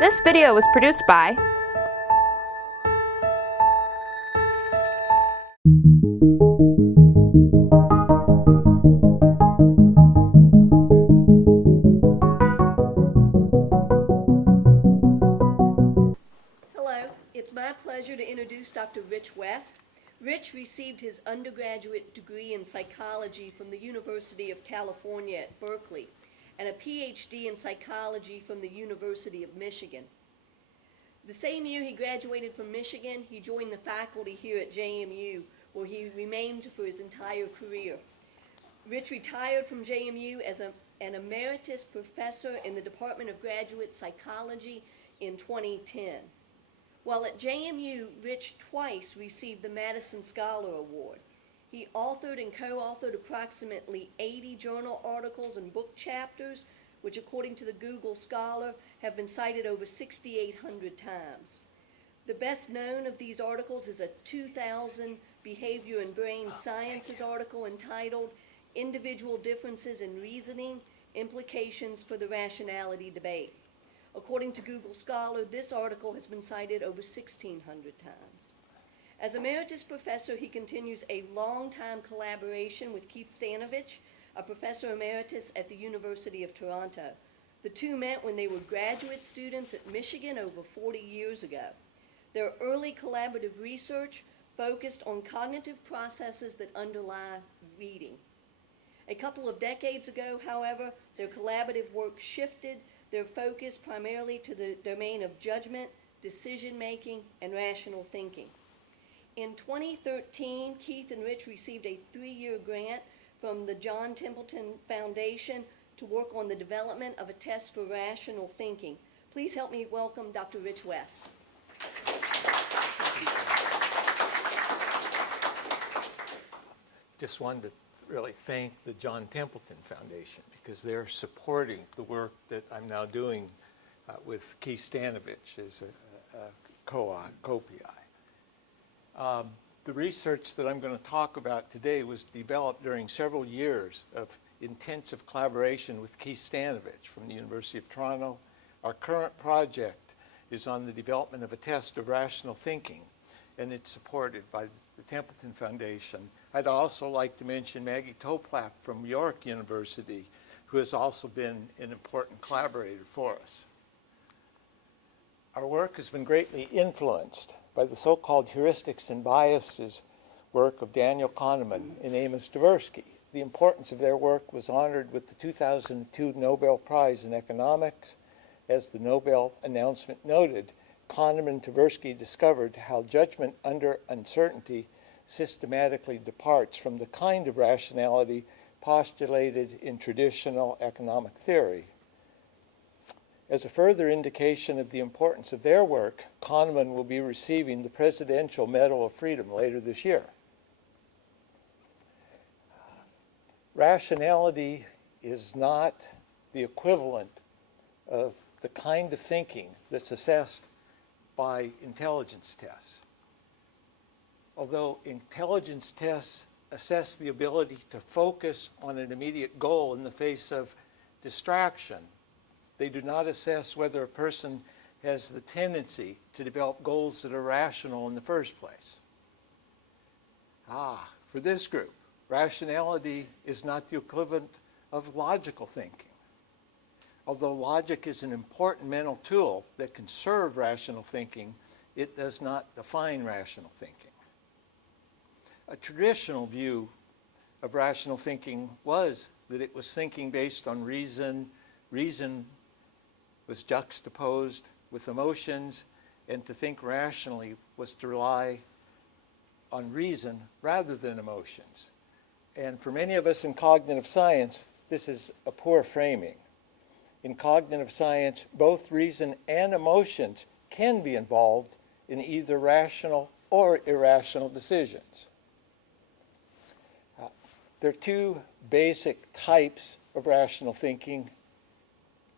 This video was produced by Hello, it's my pleasure to introduce Dr. Rich West. Rich received his undergraduate degree in psychology from the University of California at Berkeley and a PhD in psychology from the University of Michigan. The same year he graduated from Michigan, he joined the faculty here at JMU, where he remained for his entire career. Rich retired from JMU as an emeritus professor in the Department of Graduate Psychology in 2010. While at JMU, Rich twice received the Madison Scholar Award. He authored and co-authored approximately 80 journal articles and book chapters, which according to the Google Scholar have been cited over 6,800 times. The best known of these articles is a 2000 Behavior and Brain Sciences article entitled Individual Differences in Reasoning, Implications for the Rationality Debate. According to Google Scholar, this article has been cited over 1,600 times. As emeritus professor, he continues a long-time collaboration with Keith Stanovich, a professor emeritus at the University of Toronto. The two met when they were graduate students at Michigan over 40 years ago. Their early collaborative research focused on cognitive processes that underlie reading. A couple of decades ago, however, their collaborative work shifted their focus primarily to the domain of judgment, decision-making, and rational thinking. In 2013, Keith and Rich received a 3-year grant from the John Templeton Foundation to work on the development of a test for rational thinking. Please help me welcome Dr. Rich West. Just wanted to really thank the John Templeton Foundation because they're supporting the work that I'm now doing with Keith Stanovich as a co-PI. The research that I'm going to talk about today was developed during several years of intensive collaboration with Keith Stanovich from the University of Toronto. Our current project is on the development of a test of rational thinking, and it's supported by the Templeton Foundation. I'd also like to mention Maggie Toplak from York University, who has also been an important collaborator for us. Our work has been greatly influenced by the so-called heuristics and biases work of Daniel Kahneman and Amos Tversky. The importance of their work was honored with the 2002 Nobel Prize in Economics. As the Nobel announcement noted, Kahneman and Tversky discovered how judgment under uncertainty systematically departs from the kind of rationality postulated in traditional economic theory. As a further indication of the importance of their work, Kahneman will be receiving the Presidential Medal of Freedom later this year. Rationality is not the equivalent of the kind of thinking that's assessed by intelligence tests. Although intelligence tests assess the ability to focus on an immediate goal in the face of distraction, they do not assess whether a person has the tendency to develop goals that are rational in the first place. For this group, rationality is not the equivalent of logical thinking. Although logic is an important mental tool that can serve rational thinking, it does not define rational thinking. A traditional view of rational thinking was that it was thinking based on reason. Reason was juxtaposed with emotions, and to think rationally was to rely on reason rather than emotions. And for many of us in cognitive science, this is a poor framing. In cognitive science, both reason and emotions can be involved in either rational or irrational decisions. There are two basic types of rational thinking.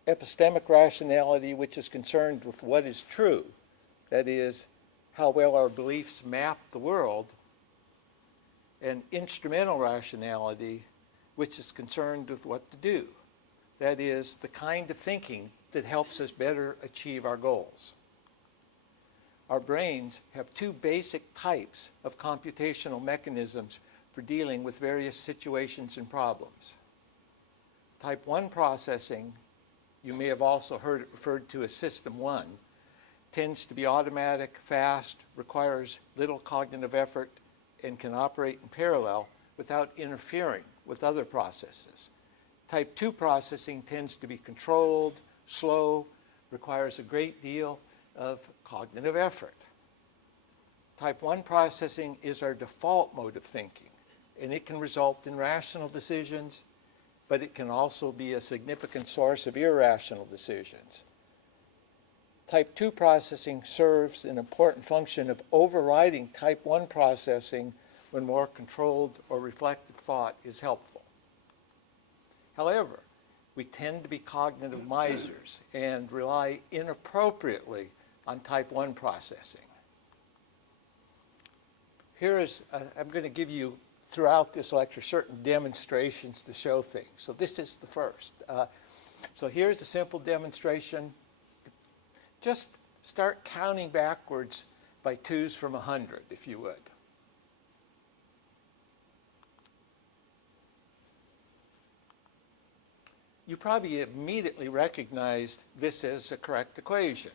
Epistemic rationality, which is concerned with what is true, that is, how well our beliefs map the world, and instrumental rationality, which is concerned with what to do, that is, the kind of thinking that helps us better achieve our goals. Our brains have two basic types of computational mechanisms for dealing with various situations and problems. Type 1 processing, you may have also heard it referred to as System 1, tends to be automatic, fast, requires little cognitive effort, and can operate in parallel without interfering with other processes. Type 2 processing tends to be controlled, slow, requires a great deal of cognitive effort. Type 1 processing is our default mode of thinking, and it can result in rational decisions, but it can also be a significant source of irrational decisions. Type 2 processing serves an important function of overriding type 1 processing when more controlled or reflective thought is helpful. However, we tend to be cognitive misers and rely inappropriately on type 1 processing. I'm going to give you throughout this lecture certain demonstrations to show things. So this is the first. So here's a simple demonstration. Just start counting backwards by twos from 100, if you would. You probably immediately recognized this as a correct equation.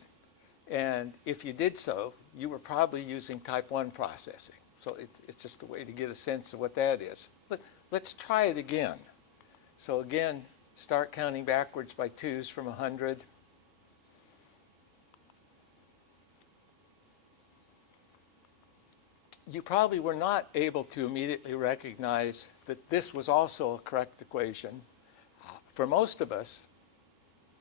And if you did so, you were probably using type 1 processing. So it's just a way to get a sense of what that is. Let's try it again. So again, start counting backwards by twos from 100. You probably were not able to immediately recognize that this was also a correct equation. For most of us,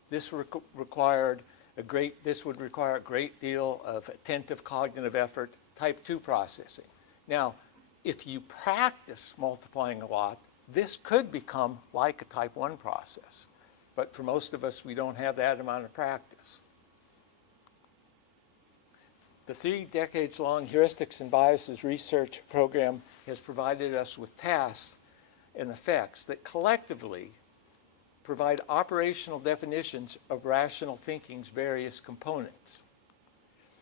this would require a great deal of attentive cognitive effort, type 2 processing. Now, if you practice multiplying a lot, this could become like a type 1 process. But for most of us, we don't have that amount of practice. The 3 decades-long Heuristics and Biases research program has provided us with tasks and effects that collectively provide operational definitions of rational thinking's various components.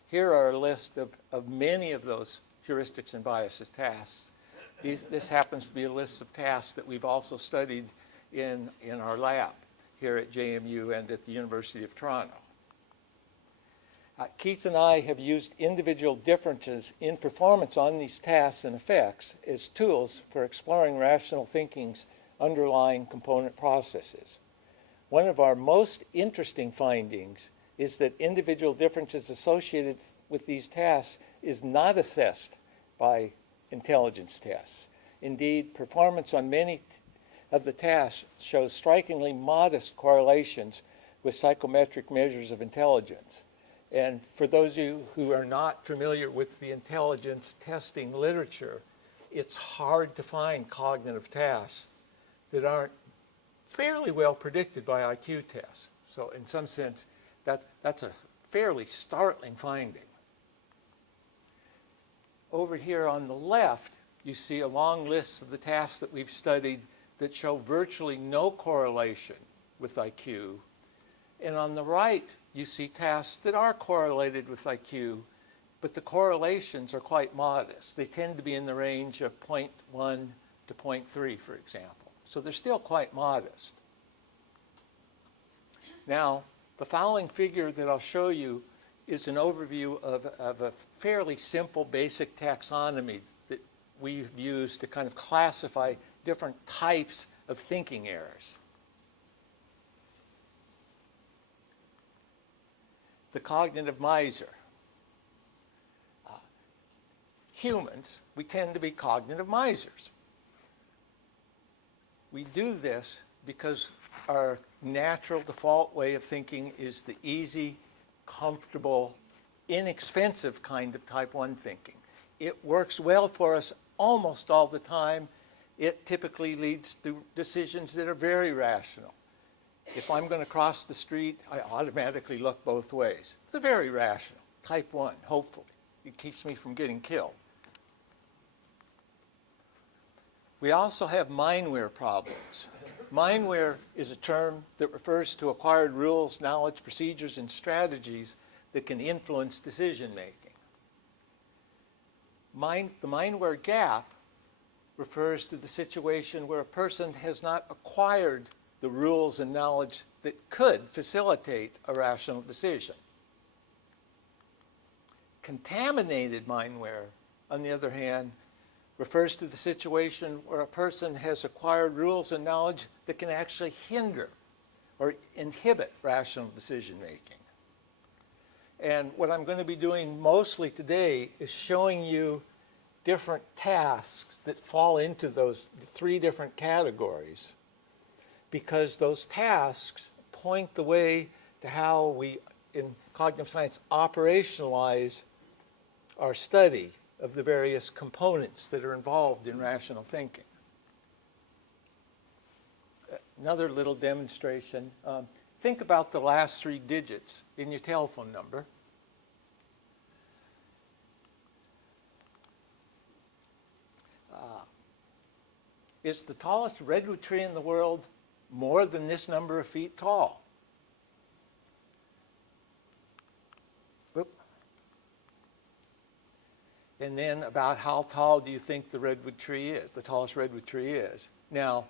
Here are a list of many of those heuristics and biases tasks. This happens to be a list of tasks that we've also studied in our lab here at JMU and at the University of Toronto. Keith and I have used individual differences in performance on these tasks and effects as tools for exploring rational thinking's underlying component processes. One of our most interesting findings is that individual differences associated with these tasks is not assessed by intelligence tests. Indeed, performance on many of the tasks shows strikingly modest correlations with psychometric measures of intelligence. And for those of you who are not familiar with the intelligence testing literature, it's hard to find cognitive tasks that aren't fairly well predicted by IQ tests. So in some sense, that's a fairly startling finding. Over here on the left, you see a long list of the tasks that we've studied that show virtually no correlation with IQ. And on the right, you see tasks that are correlated with IQ, but the correlations are quite modest. They tend to be in the range of 0.1 to 0.3, for example. So they're still quite modest. Now, the following figure that I'll show you is an overview of a fairly simple basic taxonomy that we've used to kind of classify different types of thinking errors. The cognitive miser. Humans, we tend to be cognitive misers. We do this because our natural default way of thinking is the easy, comfortable, inexpensive kind of type 1 thinking. It works well for us almost all the time. It typically leads to decisions that are very rational. If I'm going to cross the street, I automatically look both ways. It's very rational, type 1, hopefully. It keeps me from getting killed. We also have mindware problems. Mindware is a term that refers to acquired rules, knowledge, procedures, and strategies that can influence decision-making. The mindware gap refers to the situation where a person has not acquired the rules and knowledge that could facilitate a rational decision. Contaminated mindware, on the other hand, refers to the situation where a person has acquired rules and knowledge that can actually hinder or inhibit rational decision-making. And what I'm going to be doing mostly today is showing you different tasks that fall into those three different categories, because those tasks point the way to how we, in cognitive science, operationalize our study of the various components that are involved in rational thinking. Another little demonstration. Think about the last three digits in your telephone number. Is the tallest redwood tree in the world more than this number of feet tall? Oop. And then about how tall do you think the redwood tree is, the tallest redwood tree is? Now,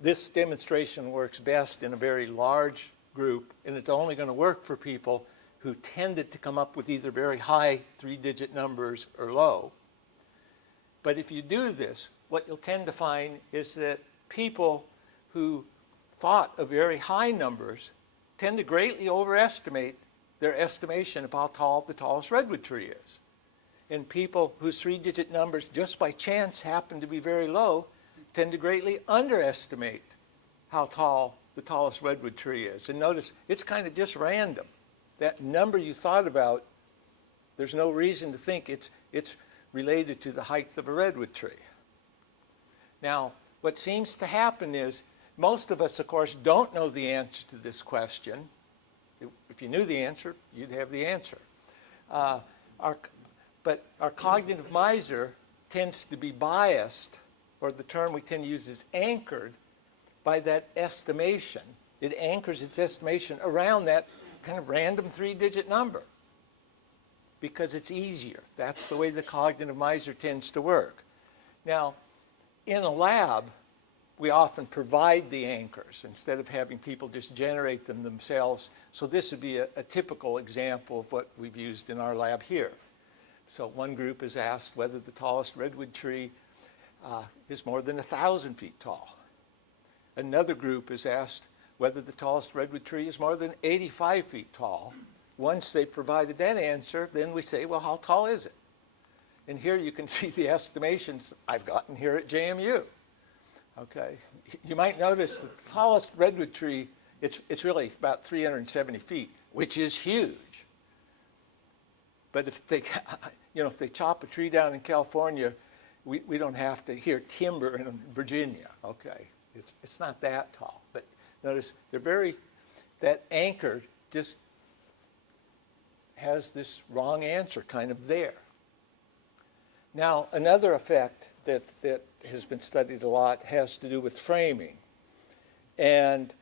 this demonstration works best in a very large group, and it's only going to work for people who tended to come up with either very high three-digit numbers or low. But if you do this, what you'll tend to find is that people who thought of very high numbers tend to greatly overestimate their estimation of how tall the tallest redwood tree is. And people whose three-digit numbers just by chance happen to be very low tend to greatly underestimate how tall the tallest redwood tree is. And notice, it's kind of just random. That number you thought about, there's no reason to think it's related to the height of a redwood tree. Now, what seems to happen is most of us, of course, don't know the answer to this question. If you knew the answer, you'd have the answer. But our cognitive miser tends to be biased, or the term we tend to use is anchored, by that estimation. It anchors its estimation around that kind of random three-digit number because it's easier. That's the way the cognitive miser tends to work. Now, in a lab, we often provide the anchors instead of having people just generate them themselves. So this would be a typical example of what we've used in our lab here. So one group is asked whether the tallest redwood tree is more than 1,000 feet tall. Another group is asked whether the tallest redwood tree is more than 85 feet tall. Once they've provided that answer, then we say, well, how tall is it? And here you can see the estimations I've gotten here at JMU. Okay, you might notice the tallest redwood tree, it's really about 370 feet, which is huge. But if they, if they chop a tree down in California, we don't have to hear timber in Virginia. Okay, it's not that tall. But notice that anchor just has this wrong answer kind of there. Now, another effect that has been studied a lot has to do with framing. And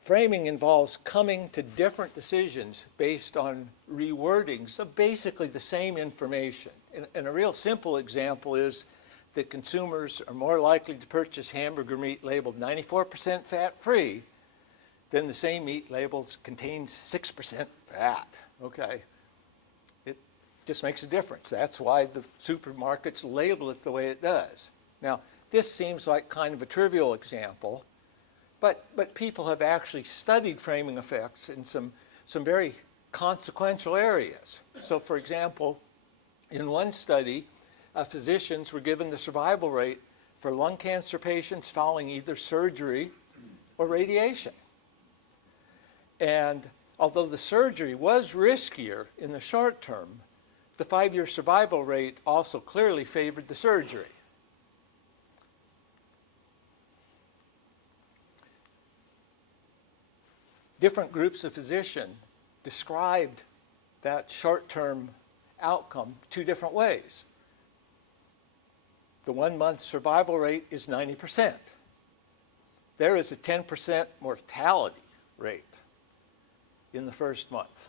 framing involves coming to different decisions based on rewordings of basically the same information. And a real simple example is that consumers are more likely to purchase hamburger meat labeled 94% fat-free than the same meat labels contains 6% fat. Okay. Just makes a difference. That's why the supermarkets label it the way it does. Now, this seems like kind of a trivial example, but people have actually studied framing effects in some very consequential areas. So, for example, in one study, physicians were given the survival rate for lung cancer patients following either surgery or radiation. And although the surgery was riskier in the short term, the 5-year survival rate also clearly favored the surgery. Different groups of physicians described that short-term outcome two different ways. The 1-month survival rate is 90%. there is a 10% mortality rate in the first month.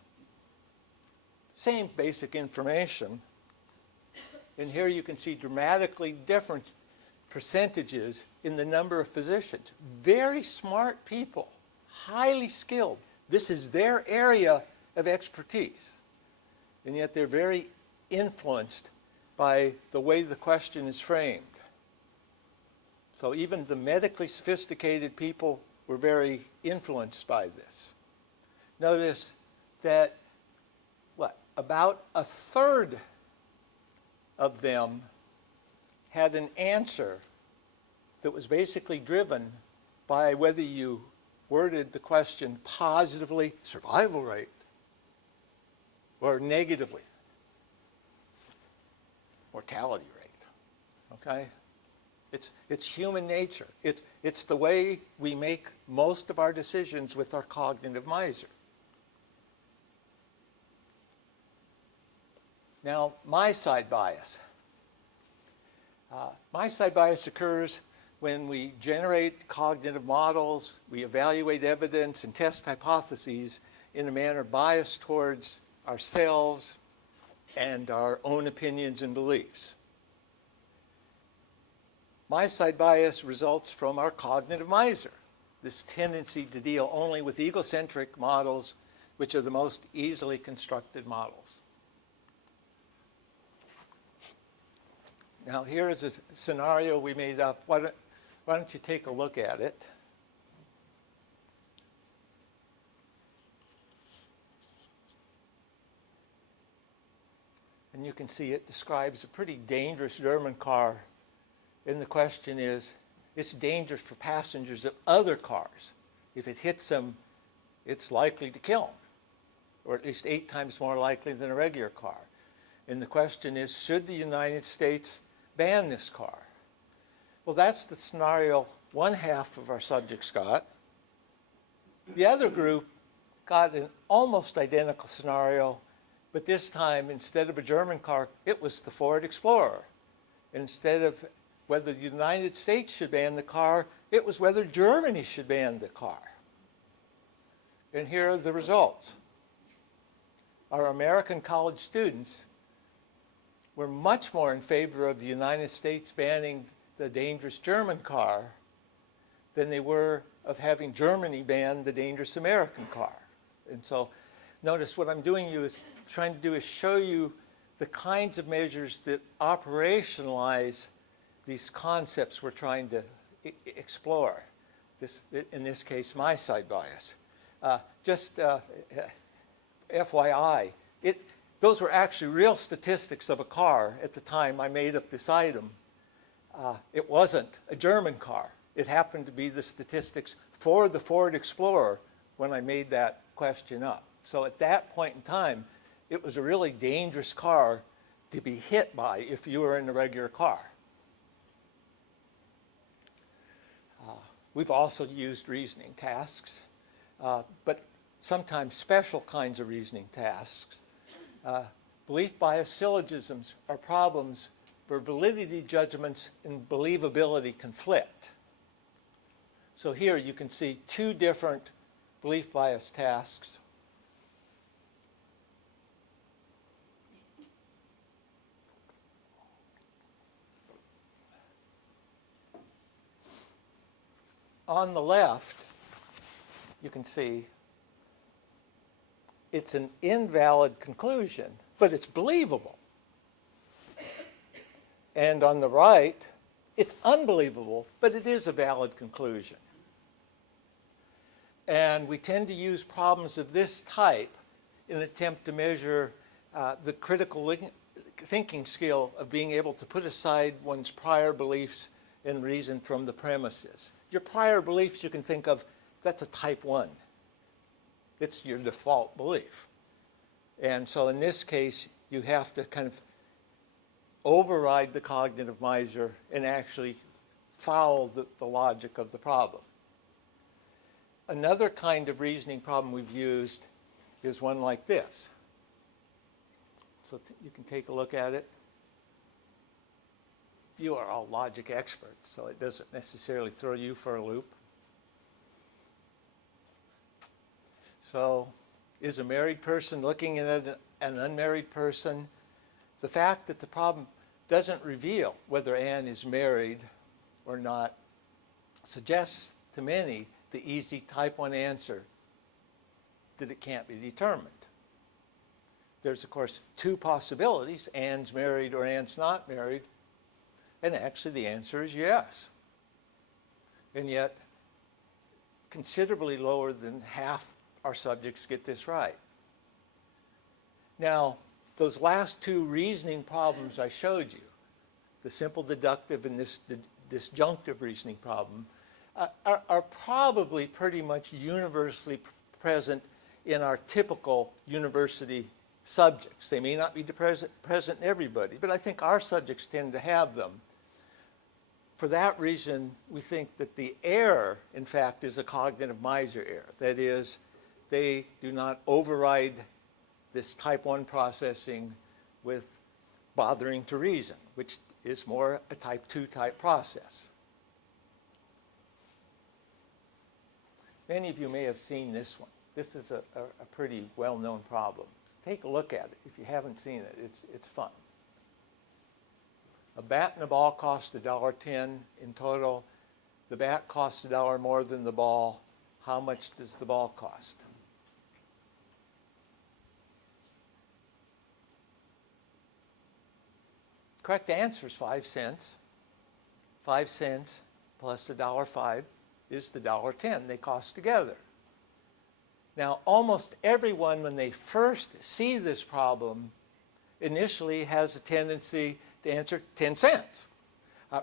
Same basic information. And here you can see dramatically different percentages in the number of physicians. Very smart people, highly skilled. This is their area of expertise. And yet they're very influenced by the way the question is framed. So even the medically sophisticated people were very influenced by this. Notice that, about a third of them had an answer that was basically driven by whether you worded the question positively, survival rate, or negatively, mortality rate. Okay? It's human nature. It's the way we make most of our decisions with our cognitive miser. Now, my side bias. My side bias occurs when we generate cognitive models, we evaluate evidence and test hypotheses in a manner biased towards ourselves and our own opinions and beliefs. My side bias results from our cognitive miser, this tendency to deal only with egocentric models, which are the most easily constructed models. Now, here is a scenario we made up. Why don't you take a look at it? And you can see it describes a pretty dangerous German car. And the question is, it's dangerous for passengers of other cars. If it hits them, it's likely to kill them, or at least 8 times more likely than a regular car. And the question is, should the United States ban this car? Well, that's the scenario one half of our subjects got. The other group got an almost identical scenario, but this time, instead of a German car, it was the Ford Explorer. Instead of whether the United States should ban the car, it was whether Germany should ban the car. And here are the results. Our American college students were much more in favor of the United States banning the dangerous German car than they were of having Germany ban the dangerous American car. And so notice what I'm doing is trying to do is show you the kinds of measures that operationalize these concepts we're trying to explore. In this case, my side bias. FYI, those were actually real statistics of a car at the time I made up this item. It wasn't a German car. It happened to be the statistics for the Ford Explorer when I made that question up. So at that point in time, it was a really dangerous car to be hit by if you were in a regular car. We've also used reasoning tasks, but sometimes special kinds of reasoning tasks. Belief bias syllogisms are problems where validity judgments and believability conflict. So here you can see 2 different belief bias tasks. On the left, you can see it's an invalid conclusion, but it's believable. And on the right, it's unbelievable, but it is a valid conclusion. And we tend to use problems of this type in an attempt to measure the critical thinking skill of being able to put aside one's prior beliefs and reason from the premises. Your prior beliefs you can think of, that's a type 1. It's your default belief. And so in this case, you have to kind of override the cognitive miser and actually follow the logic of the problem. Another kind of reasoning problem we've used is one like this. So you can take a look at it. You are all logic experts, so it doesn't necessarily throw you for a loop. So is a married person looking at an unmarried person? The fact that the problem doesn't reveal whether Anne is married or not suggests to many the easy type 1 answer that it can't be determined. There's, of course, 2 possibilities: Anne's married or Anne's not married. And actually the answer is yes. And yet, considerably lower than half our subjects get this right. Now, those last 2 reasoning problems I showed you, the simple deductive and this disjunctive reasoning problem, are probably pretty much universally present in our typical university subjects. They may not be present in everybody, but I think our subjects tend to have them. For that reason, we think that the error, in fact, is a cognitive miser error. That is, they do not override this type 1 processing with bothering to reason, which is more a type 2 type process. Many of you may have seen this one. This is a pretty well-known problem. Take a look at it. If you haven't seen it, it's fun. A bat and a ball cost $1.10 in total. The bat costs $1 more than the ball. How much does the ball cost? Correct answer is 5 cents. 5 cents plus $1.05 is the $1.10 they cost together. Now, almost everyone, when they first see this problem, initially has a tendency to answer 10 cents,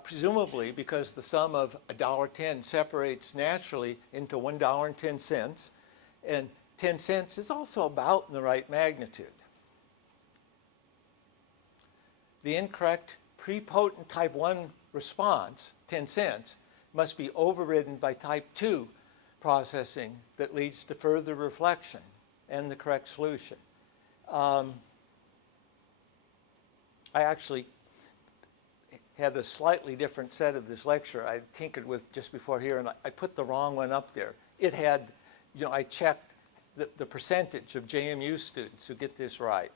presumably because the sum of $1.10 separates naturally into $1.10, and 10 cents is also about in the right magnitude. The incorrect prepotent type 1 response, 10 cents, must be overridden by type 2 processing that leads to further reflection and the correct solution. I actually had a slightly different set of this lecture I tinkered with just before here, and I put the wrong one up there. It had, I checked the percentage of JMU students who get this right.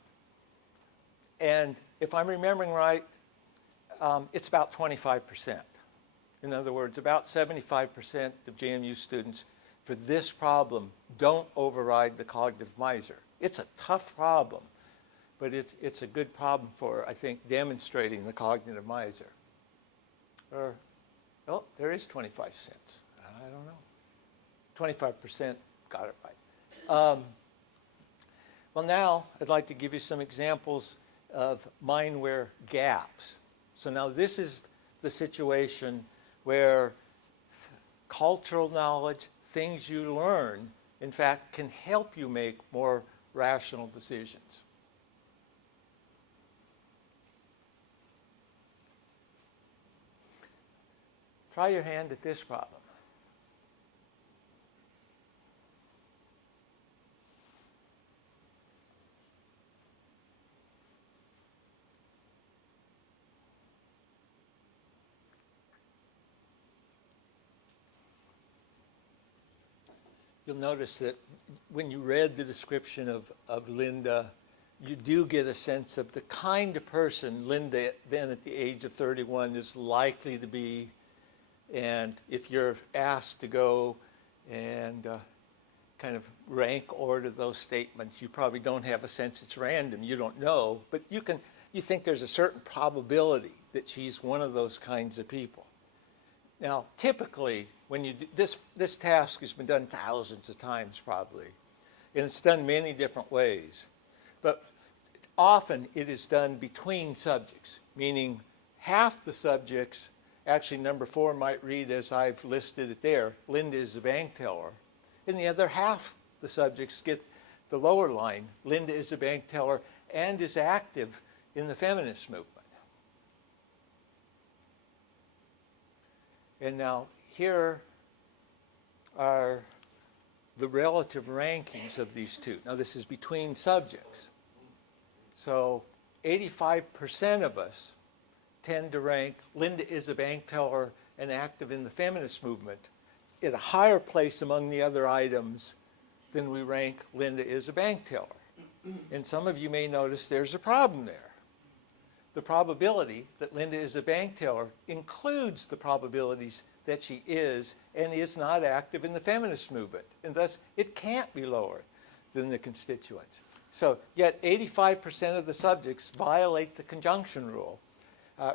And if I'm remembering right, it's about 25%. In other words, about 75% of JMU students for this problem don't override the cognitive miser. It's a tough problem, but it's a good problem for, I think, demonstrating the cognitive miser. Or, oh, there is 25 cents. I don't know. 25% got it right. Well, now I'd like to give you some examples of mindware gaps. So now this is the situation where cultural knowledge, things you learn, in fact, can help you make more rational decisions. Try your hand at this problem. You'll notice that when you read the description of Linda, you do get a sense of the kind of person Linda, then at the age of 31, is likely to be. And if you're asked to go and kind of rank order those statements, you probably don't have a sense it's random. You don't know, but you think there's a certain probability that she's one of those kinds of people. Now, typically, when you do, this task has been done thousands of times probably, and it's done many different ways. But often it is done between subjects, meaning half the subjects, actually number 4 might read as I've listed it there, Linda is a bank teller, and the other half the subjects get the lower line, Linda is a bank teller and is active in the feminist movement. And now here are the relative rankings of these two. Now this is between subjects. So 85% of us tend to rank Linda is a bank teller and active in the feminist movement at a higher place among the other items then we rank Linda as a bank teller. And some of you may notice there's a problem there. The probability that Linda is a bank teller includes the probabilities that she is and is not active in the feminist movement, and thus it can't be lower than the constituents. So yet 85% of the subjects violate the conjunction rule,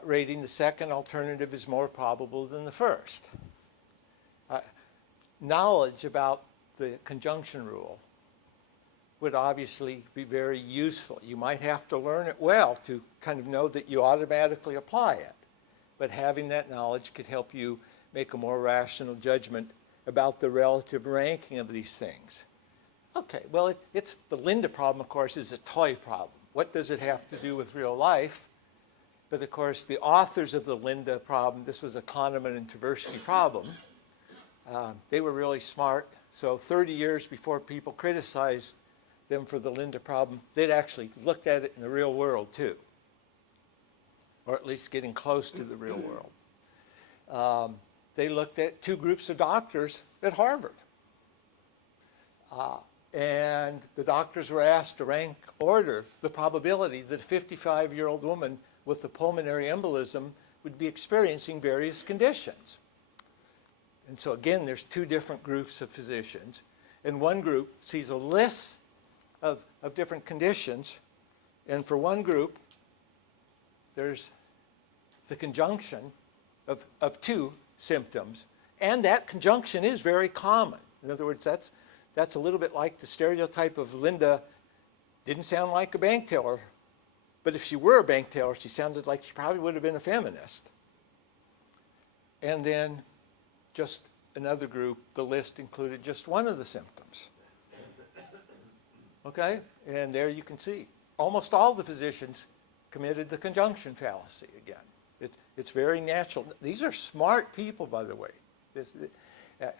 rating the second alternative as more probable than the first. Knowledge about the conjunction rule would obviously be very useful. You might have to learn it well to kind of know that you automatically apply it. But having that knowledge could help you make a more rational judgment about the relative ranking of these things. Okay, well, it's the Linda problem, of course, is a toy problem. What does it have to do with real life? But of course, the authors of the Linda problem, this was a Kahneman and Tversky problem, they were really smart. So 30 years before people criticized them for the Linda problem, they'd actually looked at it in the real world too, or at least getting close to the real world. They looked at two groups of doctors at Harvard. And the doctors were asked to rank order the probability that a 55-year-old woman with a pulmonary embolism would be experiencing various conditions. And so again, there's two different groups of physicians. And one group sees a list of different conditions. And for one group, there's the conjunction of two symptoms. And that conjunction is very common. In other words, that's a little bit like the stereotype of Linda didn't sound like a bank teller. But if she were a bank teller, she sounded like she probably would have been a feminist. And then just another group, the list included just one of the symptoms. Okay? And there you can see. Almost all the physicians committed the conjunction fallacy again. It's very natural. These are smart people, by the way.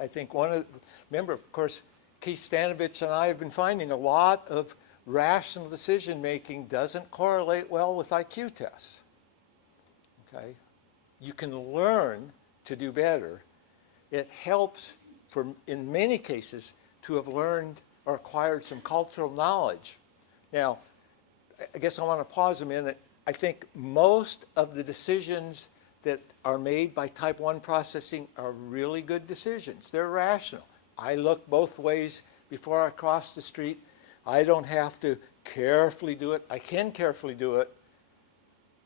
I think remember, of course, Keith Stanovich and I have been finding a lot of rational decision making doesn't correlate well with IQ tests. Okay? You can learn to do better. It helps, in many cases, to have learned or acquired some cultural knowledge. Now, I guess I want to pause a minute. I think most of the decisions that are made by type 1 processing are really good decisions. They're rational. I look both ways before I cross the street. I don't have to carefully do it. I can carefully do it.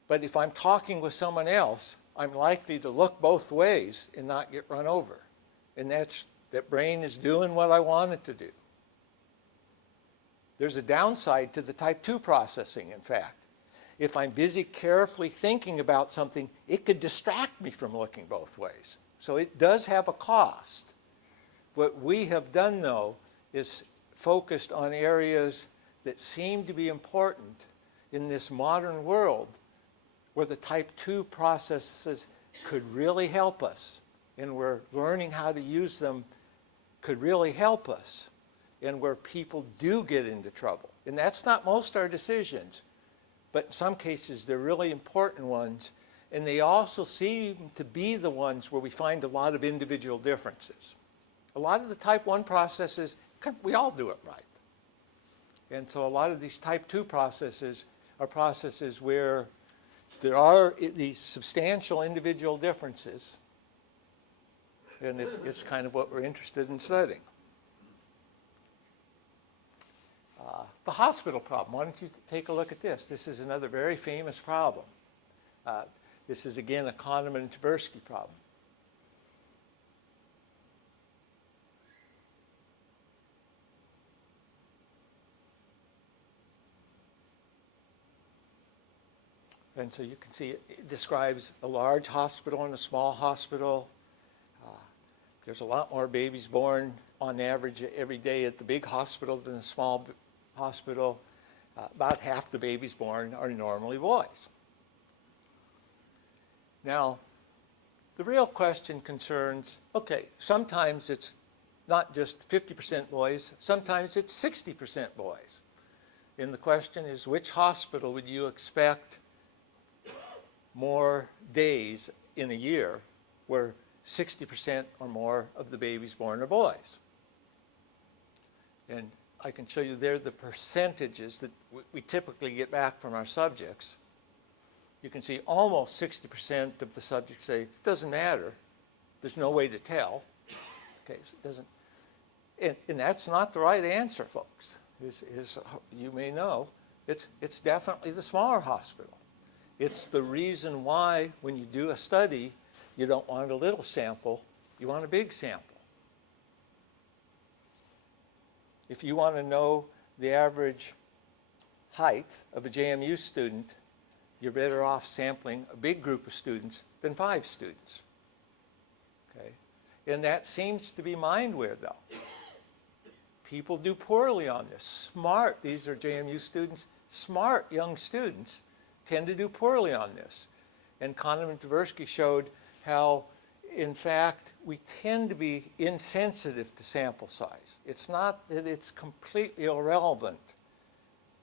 But if I'm talking with someone else, I'm likely to look both ways and not get run over. And that brain is doing what I want it to do. There's a downside to the type 2 processing, in fact. If I'm busy carefully thinking about something, it could distract me from looking both ways. So it does have a cost. What we have done, though, is focused on areas that seem to be important in this modern world where the type 2 processes could really help us, and where learning how to use them could really help us, and where people do get into trouble. And that's not most of our decisions, but in some cases they're really important ones, and they also seem to be the ones where we find a lot of individual differences. A lot of the type 1 processes, we all do it right. And so a lot of these type 2 processes are processes where there are these substantial individual differences, and it's kind of what we're interested in studying. The hospital problem. Why don't you take a look at this? This is another very famous problem. This is, again, a Kahneman and Tversky problem. And so you can see it describes a large hospital and a small hospital. There's a lot more babies born on average every day at the big hospital than the small hospital. About half the babies born are normally boys. Now, the real question concerns, okay, sometimes it's not just 50% boys, sometimes it's 60% boys. And the question is, which hospital would you expect more days in a year where 60% or more of the babies born are boys? And I can show you there the percentages that we typically get back from our subjects. You can see almost 60% of the subjects say, it doesn't matter. There's no way to tell. Okay, so it doesn't, and that's not the right answer, folks. You may know, it's definitely the smaller hospital. It's the reason why when you do a study, you don't want a little sample, you want a big sample. If you want to know the average height of a JMU student, you're better off sampling a big group of students than 5 students. Okay? And that seems to be mindware, though. People do poorly on this. Smart, these are JMU students, smart young students tend to do poorly on this. And Kahneman and Tversky showed how, in fact, we tend to be insensitive to sample size. It's not that it's completely irrelevant,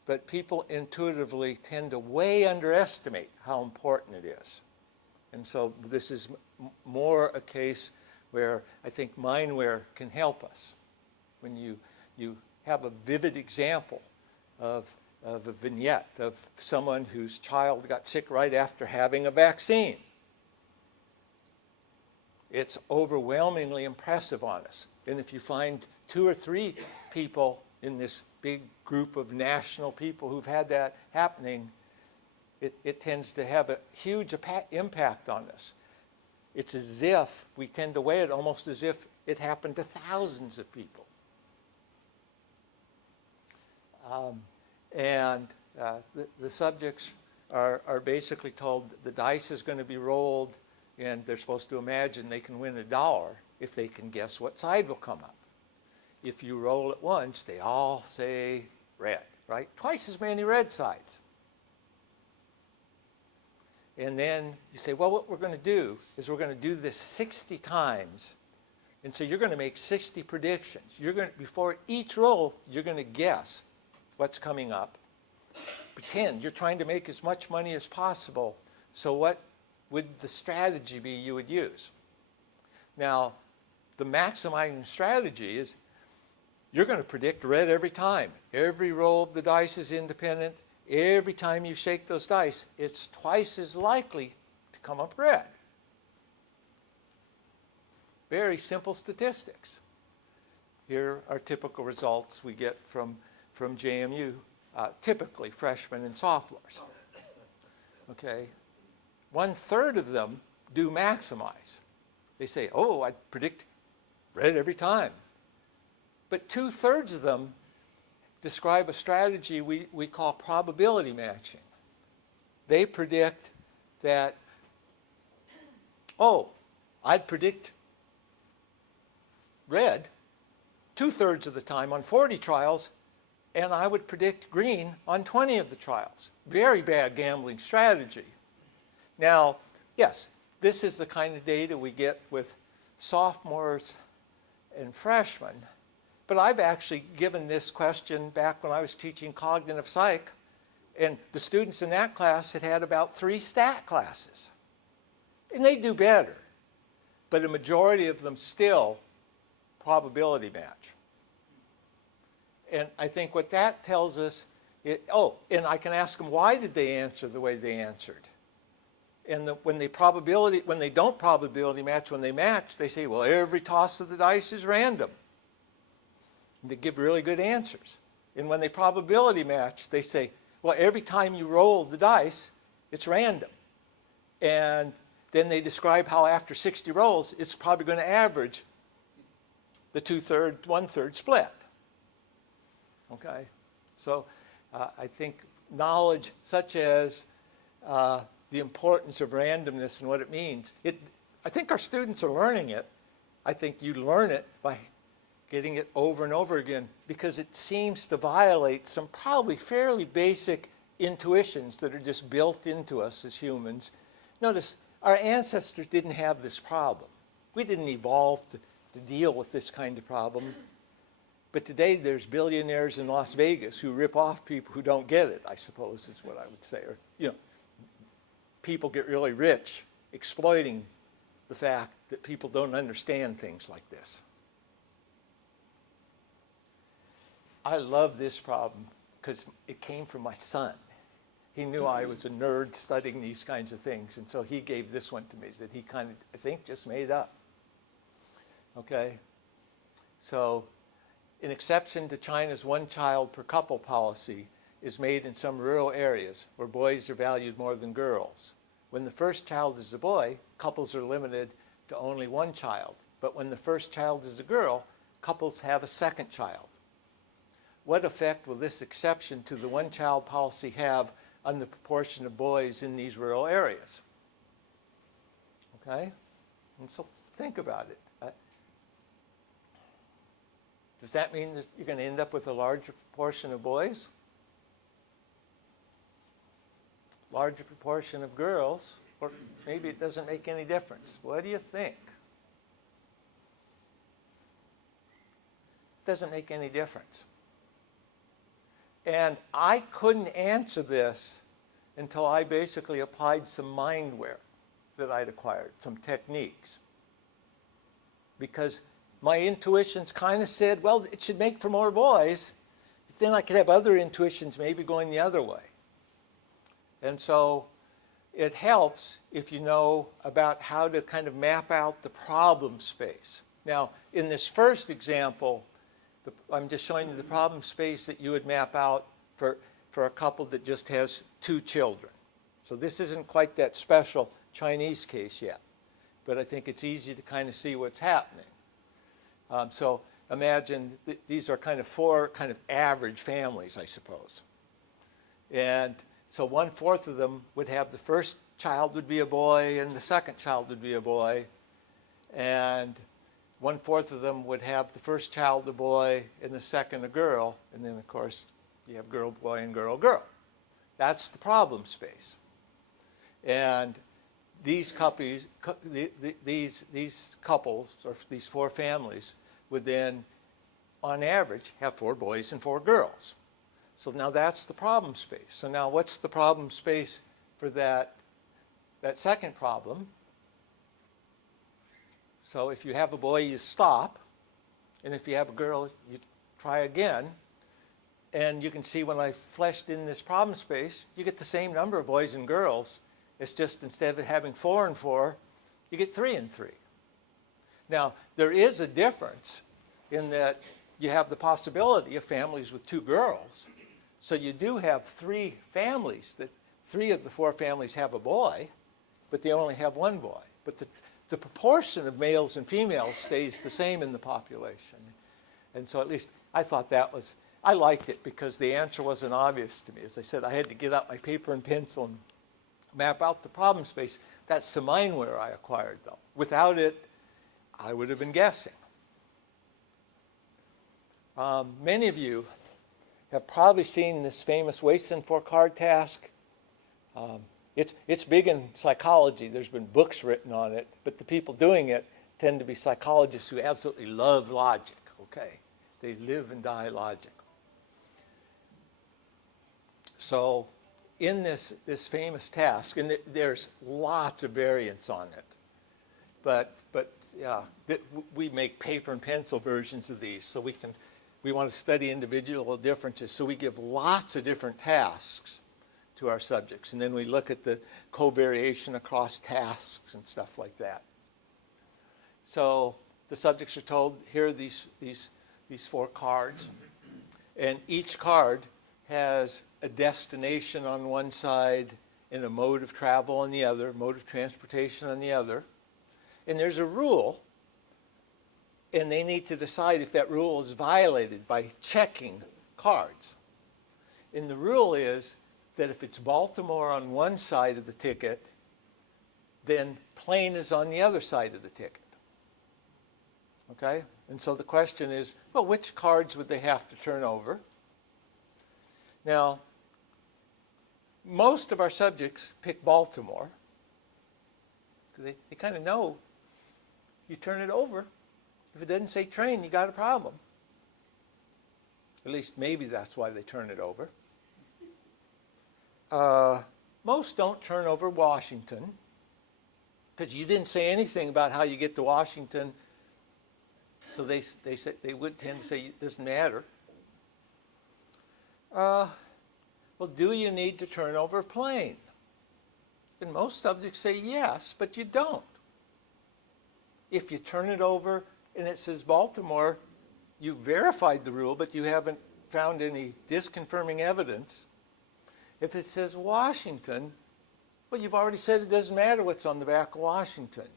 but people intuitively tend to way underestimate how important it is. And so this is more a case where I think mindware can help us. When you have a vivid example of a vignette of someone whose child got sick right after having a vaccine, it's overwhelmingly impressive on us. And if you find 2 or 3 people in this big group of national people who've had that happening, it tends to have a huge impact on us. It's as if we tend to weigh it almost as if it happened to thousands of people. The subjects are basically told that the dice is going to be rolled, and they're supposed to imagine they can win $1 if they can guess what side will come up. If you roll it once, they all say red, right? Twice as many red sides. And then you say, well, what we're going to do is we're going to do this 60 times. And so you're going to make 60 predictions. You're going to, before each roll, you're going to guess what's coming up. Pretend you're trying to make as much money as possible. So what would the strategy be you would use? Now, the maximizing strategy is you're going to predict red every time. Every roll of the dice is independent. Every time you shake those dice, it's twice as likely to come up red. Very simple statistics. Here are typical results we get from JMU, typically freshmen and sophomores. Okay, 1/3 of them do maximize. They say, oh, I predict red every time. But 2/3 of them describe a strategy we call probability matching. They predict that, oh, I'd predict red 2/3 of the time on 40 trials, and I would predict green on 20 of the trials. Very bad gambling strategy. Now, yes, this is the kind of data we get with sophomores and freshmen, but I've actually given this question back when I was teaching cognitive psych, and the students in that class had about 3 stat classes. And they do better, but a majority of them still probability match. And I think what that tells us, and I can ask them, why did they answer the way they answered? And when they don't probability match, when they match, they say, well, every toss of the dice is random. And they give really good answers. And when they probability match, they say, well, every time you roll the dice, it's random. And then they describe how after 60 rolls, it's probably going to average the 2/3, 1/3 split. Okay? So I think knowledge such as the importance of randomness and what it means, I think our students are learning it. I think you learn it by getting it over and over again because it seems to violate some probably fairly basic intuitions that are just built into us as humans. Notice, our ancestors didn't have this problem. We didn't evolve to deal with this kind of problem. But today there's billionaires in Las Vegas who rip off people who don't get it, I suppose is what I would say. Or, people get really rich exploiting the fact that people don't understand things like this. I love this problem because it came from my son. He knew I was a nerd studying these kinds of things, and so he gave this one to me that he kind of, I think, just made up. Okay? So, an exception to China's one child per couple policy is made in some rural areas where boys are valued more than girls. When the first child is a boy, couples are limited to only one child. But when the first child is a girl, couples have a second child. What effect will this exception to the one-child policy have on the proportion of boys in these rural areas? Okay? And so think about it. Does that mean that you're going to end up with a larger proportion of boys? Larger proportion of girls? Or maybe it doesn't make any difference. What do you think? It doesn't make any difference. And I couldn't answer this until I basically applied some mindware that I'd acquired, some techniques. Because my intuitions kind of said, well, it should make for more boys. But then I could have other intuitions maybe going the other way. And so it helps if you know about how to kind of map out the problem space. Now, in this first example, I'm just showing you the problem space that you would map out for a couple that just has 2 children. So this isn't quite that special Chinese case yet, but I think it's easy to kind of see what's happening. So imagine these are kind of 4 kind of average families, I suppose. And so 1/4 of them would have the first child would be a boy and the second child would be a boy. And 1/4 of them would have the first child a boy and the second a girl. And then, of course, you have girl, boy, and girl, girl. That's the problem space. And these couples, these couples, or these 4 families, would then, on average, have 4 boys and 4 girls. So now that's the problem space. So now what's the problem space for that second problem? So if you have a boy, you stop. And if you have a girl, you try again. And you can see when I fleshed in this problem space, you get the same number of boys and girls. It's just instead of having 4 and 4, you get 3 and 3. Now, there is a difference in that you have the possibility of families with 2 girls. So you do have 3 families that 3 of the 4 families have a boy, but they only have 1 boy. But the proportion of males and females stays the same in the population. And so at least I thought that was, I liked it because the answer wasn't obvious to me. As I said, I had to get out my paper and pencil and map out the problem space. That's the mindware I acquired, though. Without it, I would have been guessing. Many of you have probably seen this famous Wason 4-card task. It's big in psychology. There's been books written on it, but the people doing it tend to be psychologists who absolutely love logic, okay? They live and die logic. So in this famous task, and there's lots of variants on it, but yeah, we make paper and pencil versions of these, so we want to study individual differences, so we give lots of different tasks to our subjects, and then we look at the covariation across tasks and stuff like that. So the subjects are told, here are these 4 cards, and each card has a destination on one side and a mode of travel on the other, mode of transportation on the other. And there's a rule, and they need to decide if that rule is violated by checking cards. And the rule is that if it's Baltimore on one side of the ticket, then plane is on the other side of the ticket. Okay? And so the question is, well, which cards would they have to turn over? Now, most of our subjects pick Baltimore. So they kind of know you turn it over. If it doesn't say train, you got a problem. At least maybe that's why they turn it over. Most don't turn over Washington because you didn't say anything about how you get to Washington. So they would tend to say it doesn't matter. Well, do you need to turn over a plane? And most subjects say yes, but you don't. If you turn it over and it says Baltimore, you verified the rule, but you haven't found any disconfirming evidence. If it says Washington, well, you've already said it doesn't matter what's on the back of Washington.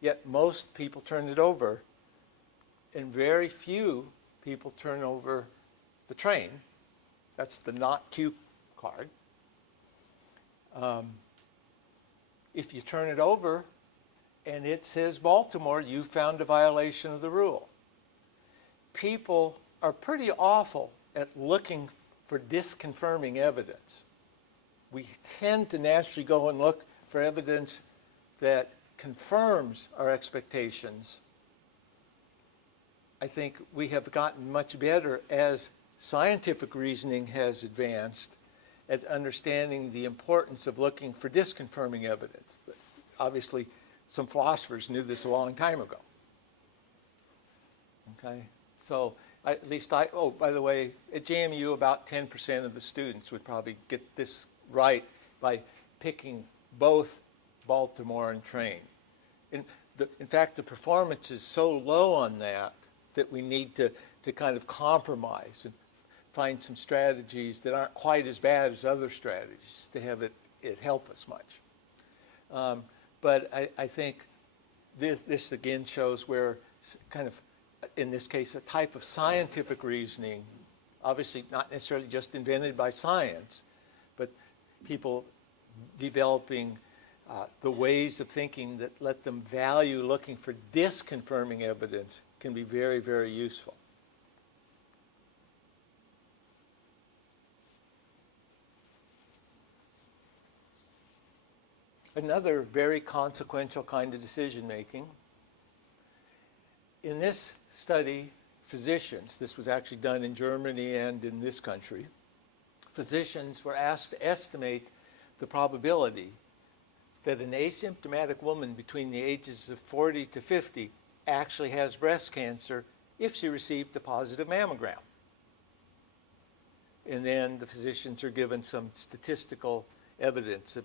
Yet most people turn it over, and very few people turn over the train. That's the not cue card. If you turn it over and it says Baltimore, you found a violation of the rule. People are pretty awful at looking for disconfirming evidence. We tend to naturally go and look for evidence that confirms our expectations. I think we have gotten much better as scientific reasoning has advanced at understanding the importance of looking for disconfirming evidence. Obviously, some philosophers knew this a long time ago. Okay, so oh, by the way, at JMU, about 10% of the students would probably get this right by picking both Baltimore and train. In fact, the performance is so low on that we need to kind of compromise and find some strategies that aren't quite as bad as other strategies to have it help us much. But I think this again shows where kind of, in this case, a type of scientific reasoning, obviously not necessarily just invented by science, but people developing the ways of thinking that let them value looking for disconfirming evidence can be very, very useful. Another very consequential kind of decision making. In this study, physicians, this was actually done in Germany and in this country, physicians were asked to estimate the probability that an asymptomatic woman between the ages of 40 to 50 actually has breast cancer if she received a positive mammogram. And then the physicians are given some statistical evidence of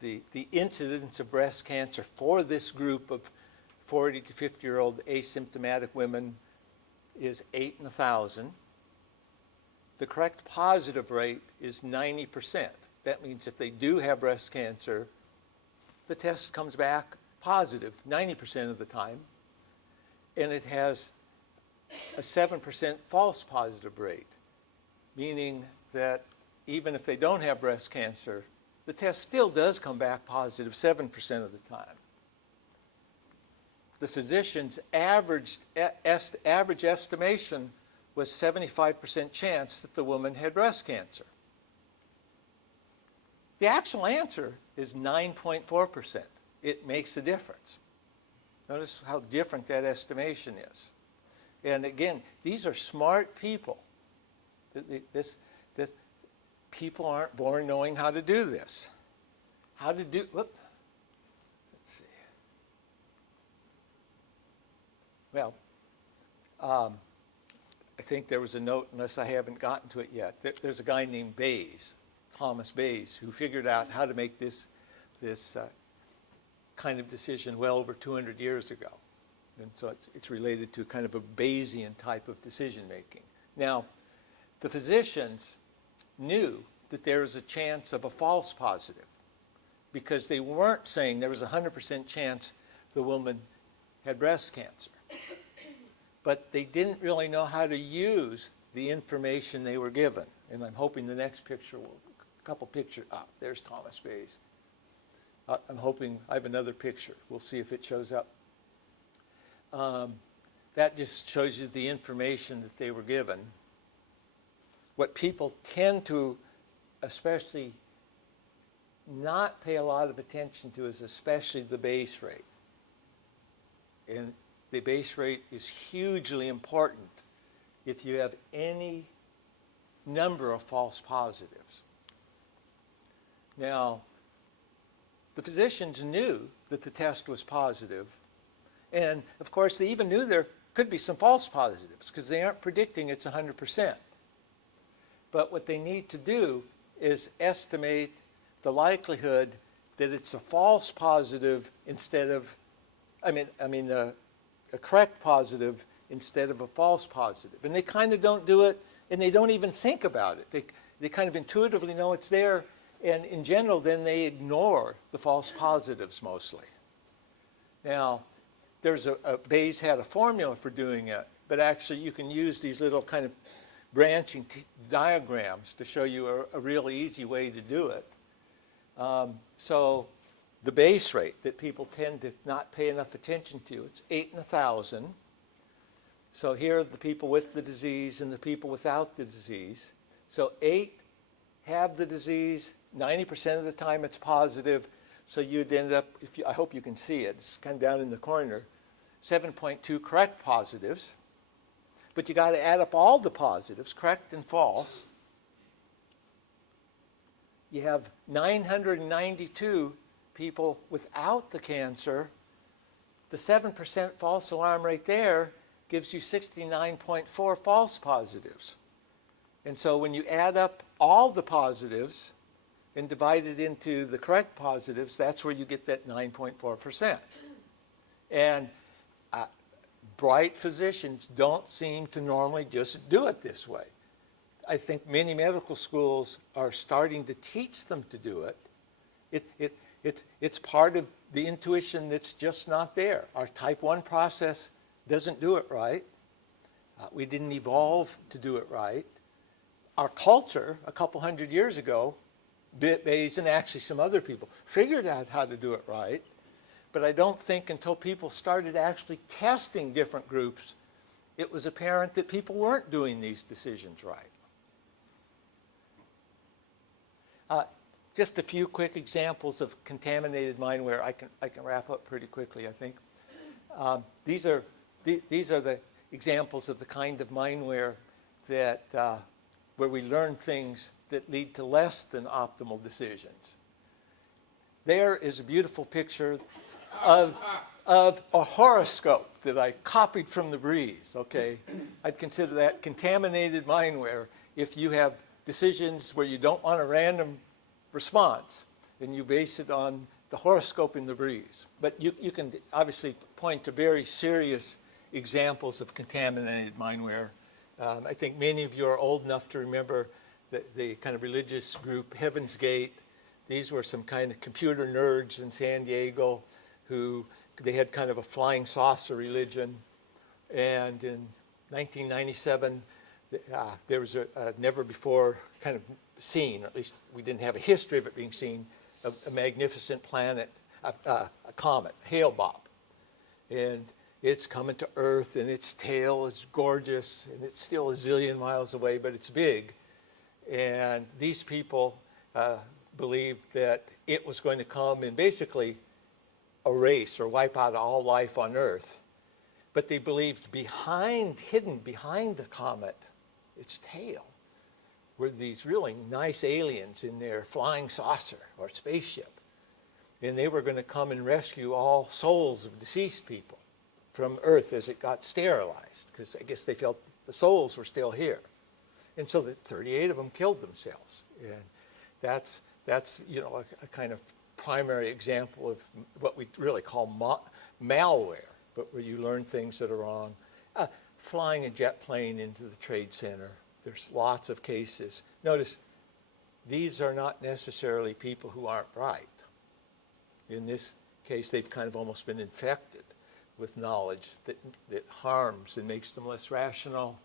the incidence of breast cancer for this group of 40 to 50-year-old asymptomatic women is 8 in 1,000. The correct positive rate is 90%. That means if they do have breast cancer, the test comes back positive 90% of the time, and it has a 7% false positive rate, meaning that even if they don't have breast cancer, the test still does come back positive 7% of the time. The physician's average estimation was 75% chance that the woman had breast cancer. The actual answer is 9.4%. It makes a difference. Notice how different that estimation is. And again, these are smart people. People aren't born knowing how to do this. Let's see. Well, I think there was a note, unless I haven't gotten to it yet. There's a guy named Bayes, Thomas Bayes, who figured out how to make this kind of decision well over 200 years ago. And so it's related to kind of a Bayesian type of decision making. Now, the physicians knew that there was a chance of a false positive because they weren't saying there was a 100% chance the woman had breast cancer. But they didn't really know how to use the information they were given. And I'm hoping the next picture will, there's Thomas Bayes. I'm hoping I have another picture. We'll see if it shows up. That just shows you the information that they were given. What people tend to especially not pay a lot of attention to is especially the base rate. And the base rate is hugely important if you have any number of false positives. Now, the physicians knew that the test was positive, and of course they even knew there could be some false positives because they aren't predicting it's 100%. But what they need to do is estimate the likelihood that it's a false positive instead of, a correct positive instead of a false positive. And they kind of don't do it, and they don't even think about it. They kind of intuitively know it's there, and in general, then they ignore the false positives mostly. Now, Bayes had a formula for doing it, but actually you can use these little kind of branching diagrams to show you a really easy way to do it. So the base rate that people tend to not pay enough attention to, it's 8 in 1,000. So here are the people with the disease and the people without the disease. So 8 have the disease, 90% of the time it's positive, so you'd end up, I hope you can see it, it's kind of down in the corner, 7.2 correct positives. But you got to add up all the positives, correct and false. You have 992 people without the cancer. The 7% false alarm right there gives you 69.4 false positives. And so when you add up all the positives and divide it into the correct positives, that's where you get that 9.4%. And bright physicians don't seem to normally just do it this way. I think many medical schools are starting to teach them to do it. It's part of the intuition that's just not there. Our type 1 process doesn't do it right. We didn't evolve to do it right. Our culture, a couple hundred years ago, Bayes and actually some other people, figured out how to do it right. But I don't think until people started actually testing different groups, it was apparent that people weren't doing these decisions right. Just a few quick examples of contaminated mindware. I can wrap up pretty quickly, I think. These are the examples of the kind of mindware that where we learn things that lead to less than optimal decisions. There is a beautiful picture of a horoscope that I copied from the breeze, okay? I'd consider that contaminated mindware if you have decisions where you don't want a random response and you base it on the horoscope in the breeze. But you can obviously point to very serious examples of contaminated mindware. I think many of you are old enough to remember the kind of religious group Heaven's Gate. These were some kind of computer nerds in San Diego who they had kind of a flying saucer religion. And in 1997, there was a never before kind of seen, at least we didn't have a history of it being seen, a magnificent planet, a comet, Hale-Bopp. And it's coming to Earth, and its tail is gorgeous, and it's still a zillion miles away, but it's big. And these people believed that it was going to come and basically erase or wipe out all life on Earth. But they believed hidden behind the comet, its tail, were these really nice aliens in their flying saucer or spaceship. And they were going to come and rescue all souls of deceased people from Earth as it got sterilized, because I guess they felt the souls were still here. And so the 38 of them killed themselves. And that's a kind of primary example of what we really call malware, but where you learn things that are wrong. Flying a jet plane into the Trade Center. There's lots of cases. Notice, these are not necessarily people who aren't right. In this case, they've kind of almost been infected with knowledge that harms and makes them less rational.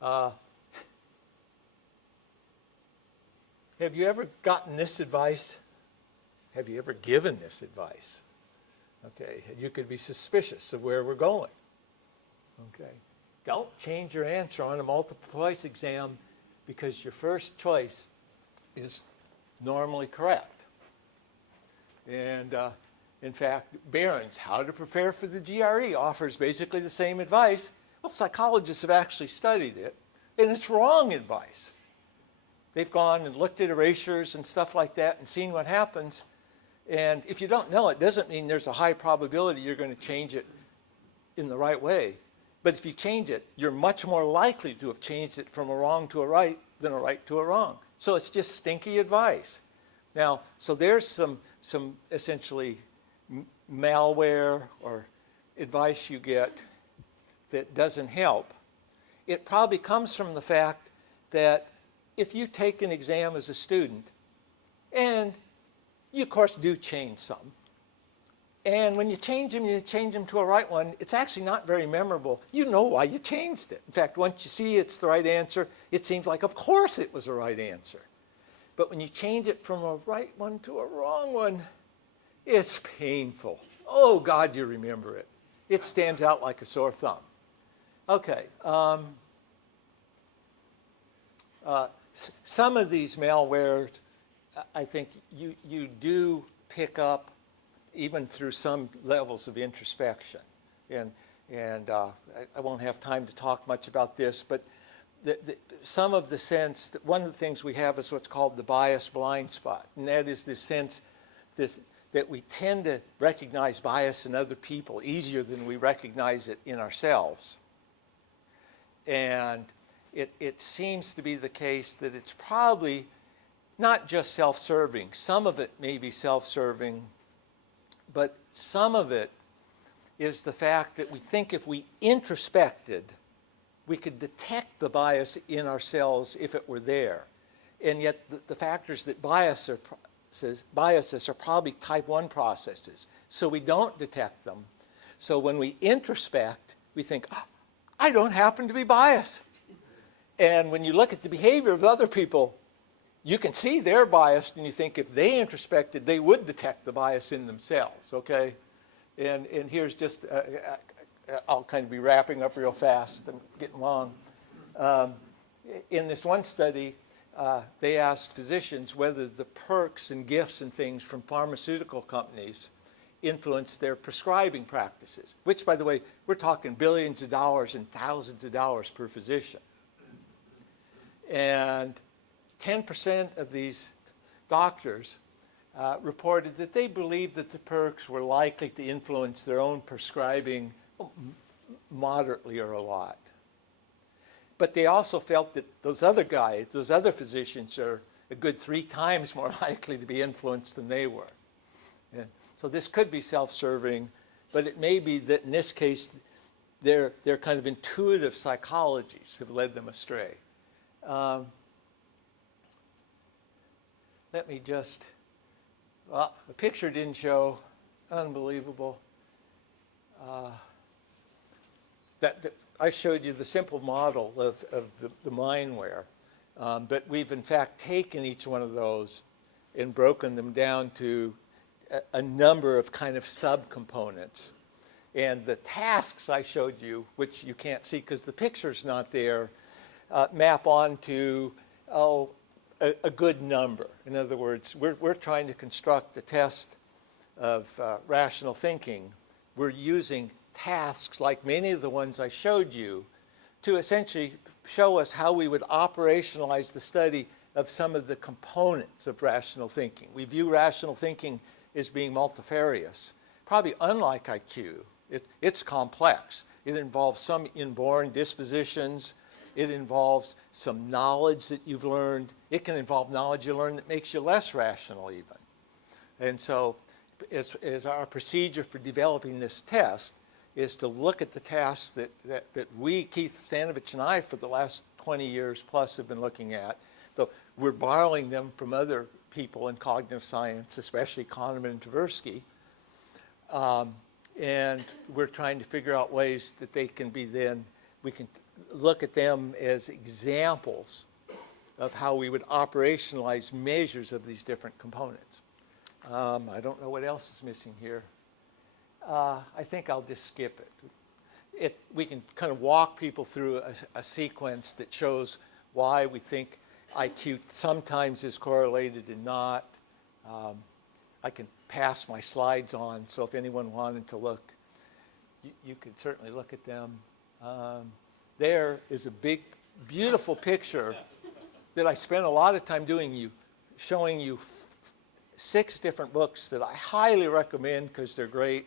Have you ever gotten this advice? Have you ever given this advice? Okay, you could be suspicious of where we're going. Okay, don't change your answer on a multiple choice exam because your first choice is normally correct. And in fact, Barron's How to Prepare for the GRE offers basically the same advice. Well, psychologists have actually studied it, and it's wrong advice. They've gone and looked at erasures and stuff like that and seen what happens. And if you don't know, it doesn't mean there's a high probability you're going to change it in the right way. But if you change it, you're much more likely to have changed it from a wrong to a right than a right to a wrong. So it's just stinky advice. Now, so there's some essentially malware or advice you get that doesn't help. It probably comes from the fact that if you take an exam as a student, and you, of course, do change some, and when you change them to a right one, it's actually not very memorable. You know why you changed it. In fact, once you see it's the right answer, it seems like, of course, it was the right answer. But when you change it from a right one to a wrong one, it's painful. Oh, God, you remember it. It stands out like a sore thumb. Okay. Some of these malwares, I think you do pick up even through some levels of introspection. And I won't have time to talk much about this, but some of the sense that one of the things we have is what's called the bias blind spot. And that is this sense that we tend to recognize bias in other people easier than we recognize it in ourselves. And it seems to be the case that it's probably not just self-serving. Some of it may be self-serving, but some of it is the fact that we think if we introspected, we could detect the bias in ourselves if it were there. And yet the factors that bias us are probably type 1 processes. So we don't detect them. So when we introspect, we think, oh, I don't happen to be biased. And when you look at the behavior of other people, you can see they're biased, and you think if they introspected, they would detect the bias in themselves, okay? And here's just, I'll kind of be wrapping up real fast and getting long. In this one study, they asked physicians whether the perks and gifts and things from pharmaceutical companies influenced their prescribing practices, which, by the way, we're talking billions of dollars and thousands of dollars per physician. And 10% of these doctors reported that they believed that the perks were likely to influence their own prescribing moderately or a lot. But they also felt that those other guys, those other physicians, are a good 3 times more likely to be influenced than they were. And so this could be self-serving, but it may be that in this case, their kind of intuitive psychologies have led them astray. Let me just, well, the picture didn't show, unbelievable. I showed you the simple model of the mindware, but we've in fact taken each one of those and broken them down to a number of kind of subcomponents. And the tasks I showed you, which you can't see because the picture's not there, map onto, a good number. In other words, we're trying to construct a test of rational thinking. We're using tasks like many of the ones I showed you to essentially show us how we would operationalize the study of some of the components of rational thinking. We view rational thinking as being multifarious, probably unlike IQ. It's complex. It involves some inborn dispositions. It involves some knowledge that you've learned. It can involve knowledge you learn that makes you less rational even. And so as our procedure for developing this test is to look at the tasks that we, Keith Stanovich and I, for the last 20 years plus have been looking at. So we're borrowing them from other people in cognitive science, especially Kahneman and Tversky. And we're trying to figure out ways that they can be then, we can look at them as examples of how we would operationalize measures of these different components. I don't know what else is missing here. I think I'll just skip it. We can kind of walk people through a sequence that shows why we think IQ sometimes is correlated and not. I can pass my slides on, so if anyone wanted to look, you could certainly look at them. There is a big, beautiful picture that I spent a lot of time showing you 6 different books that I highly recommend because they're great.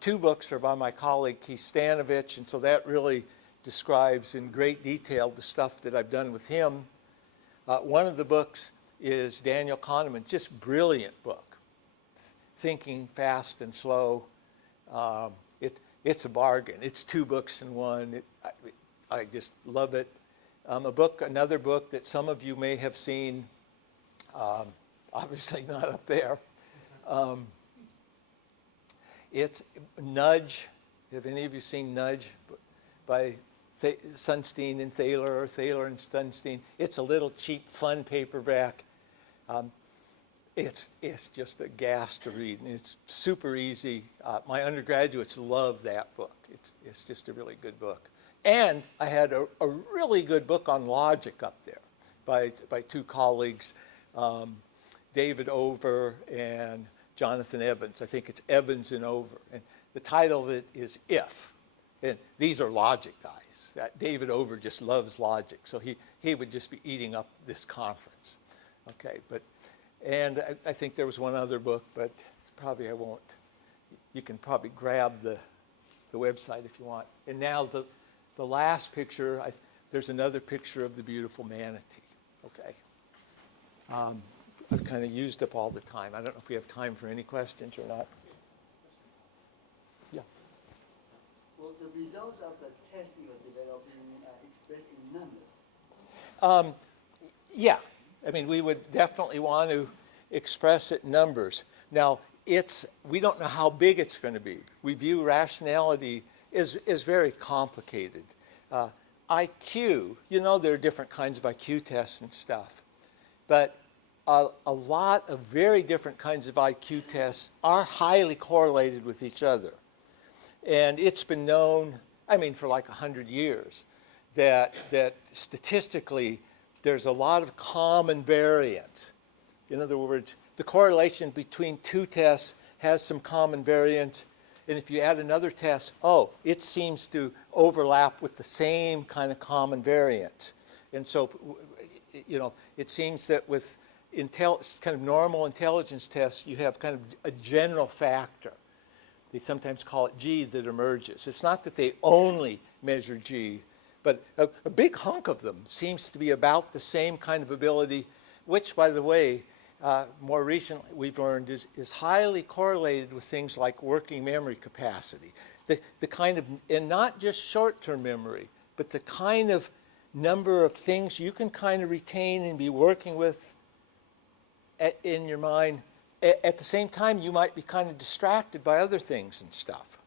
2 books are by my colleague Keith Stanovich, and so that really describes in great detail the stuff that I've done with him. One of the books is Daniel Kahneman's just brilliant book, Thinking Fast and Slow. It's a bargain. It's 2 books in one. I just love it. Another book that some of you may have seen, obviously not up there. It's Nudge. Have any of you seen Nudge by Sunstein and Thaler, or Thaler and Sunstein? It's a little cheap, fun paperback. It's just a gas to read, and it's super easy. My undergraduates love that book. It's just a really good book. And I had a really good book on logic up there by 2 colleagues, David Over and Jonathan Evans. I think it's Evans and Over. And the title of it is If. And these are logic guys. David Over just loves logic, so he would just be eating up this conference. Okay, and I think there was one other book, but probably I won't. You can probably grab the website if you want. And now the last picture, there's another picture of the beautiful manatee. Okay. I've kind of used up all the time. I don't know if we have time for any questions or not. Yeah. Well, the results of the test you are developing are expressed in numbers. Yeah. I mean, we would definitely want to express it in numbers. Now, we don't know how big it's going to be. We view rationality is very complicated. IQ, there are different kinds of IQ tests and stuff. But a lot of very different kinds of IQ tests are highly correlated with each other. And it's been known, for like 100 years, that statistically there's a lot of common variance. In other words, the correlation between 2 tests has some common variance. And if you add another test, it seems to overlap with the same kind of common variance. And so, it seems that with kind of normal intelligence tests, you have kind of a general factor. They sometimes call it G that emerges. It's not that they only measure G, but a big hunk of them seems to be about the same kind of ability, which, by the way, more recently we've learned is highly correlated with things like working memory capacity. The kind of, and not just short-term memory, but the kind of number of things you can kind of retain and be working with in your mind. At the same time, you might be kind of distracted by other things and stuff.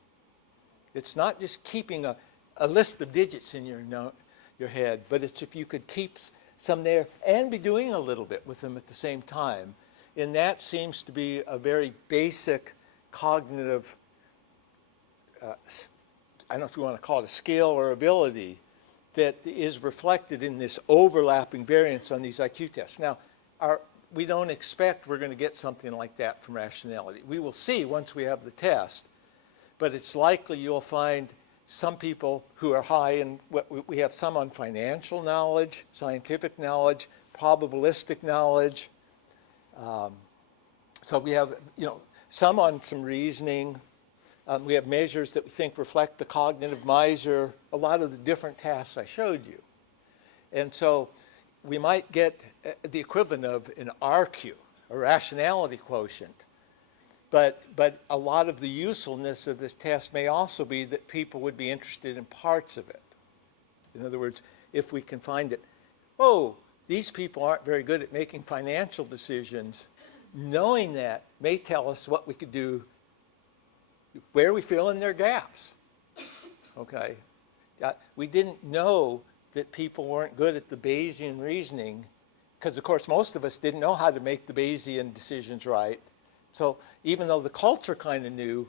It's not just keeping a list of digits in your head, but it's if you could keep some there and be doing a little bit with them at the same time. And that seems to be a very basic cognitive, I don't know if you want to call it a skill or ability, that is reflected in this overlapping variance on these IQ tests. Now, we don't expect we're going to get something like that from rationality. We will see once we have the test, but it's likely you'll find some people who are high in, we have some on financial knowledge, scientific knowledge, probabilistic knowledge. So we have, some on some reasoning. We have measures that we think reflect the cognitive miser, a lot of the different tasks I showed you. And so we might get the equivalent of an RQ, a rationality quotient. But a lot of the usefulness of this test may also be that people would be interested in parts of it. In other words, if we can find that, these people aren't very good at making financial decisions, knowing that may tell us what we could do, where we fill in their gaps. Okay? We didn't know that people weren't good at the Bayesian reasoning because, of course, most of us didn't know how to make the Bayesian decisions right. So even though the culture kind of knew,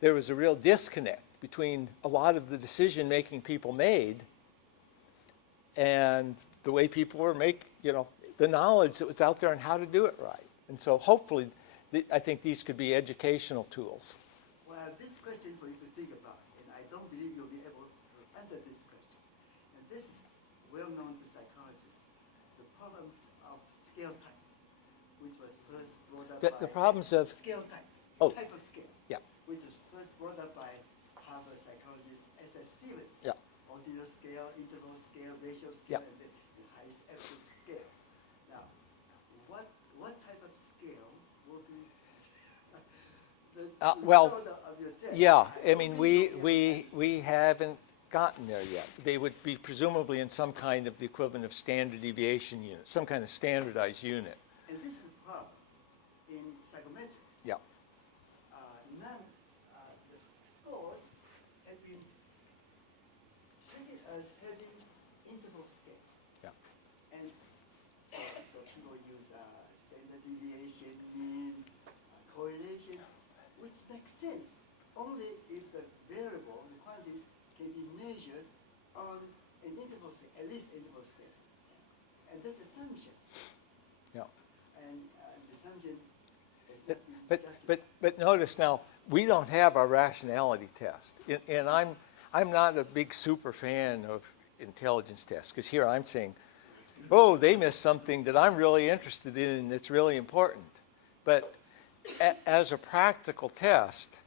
there was a real disconnect between a lot of the decision-making people made and the way people were the knowledge that was out there on how to do it right. And so hopefully, I think these could be educational tools. Well, this question for you to think about, and I don't believe you'll be able to answer this question. And this is well known to psychologists, the problems of scale type, which was first brought up by The problems of scale types, type of scale, which was first brought up by Harvard psychologist S.S. Stevens. Yeah. Ordinal scale, interval scale, ratio scale, Yeah. and the highest absolute scale. well, result of your test. yeah, I don't mean, think you'll be able we haven't gotten there yet. They would be presumably in some kind of the equivalent of standard deviation unit, some kind of standardized unit. to- And this is the problem in psychometrics. Yeah, The scores have been treated as having interval scale. yeah, And so people use standard deviation, mean, correlation, which makes sense only if the variable, the quantities, can be measured on an interval scale, at least interval scale. And that's assumption. yeah. And the assumption has not been But justified. notice now, we don't have our rationality test. And I'm not a big super fan of intelligence tests, because here I'm saying, oh, they missed something that I'm really interested in and that's really important. But as a practical test,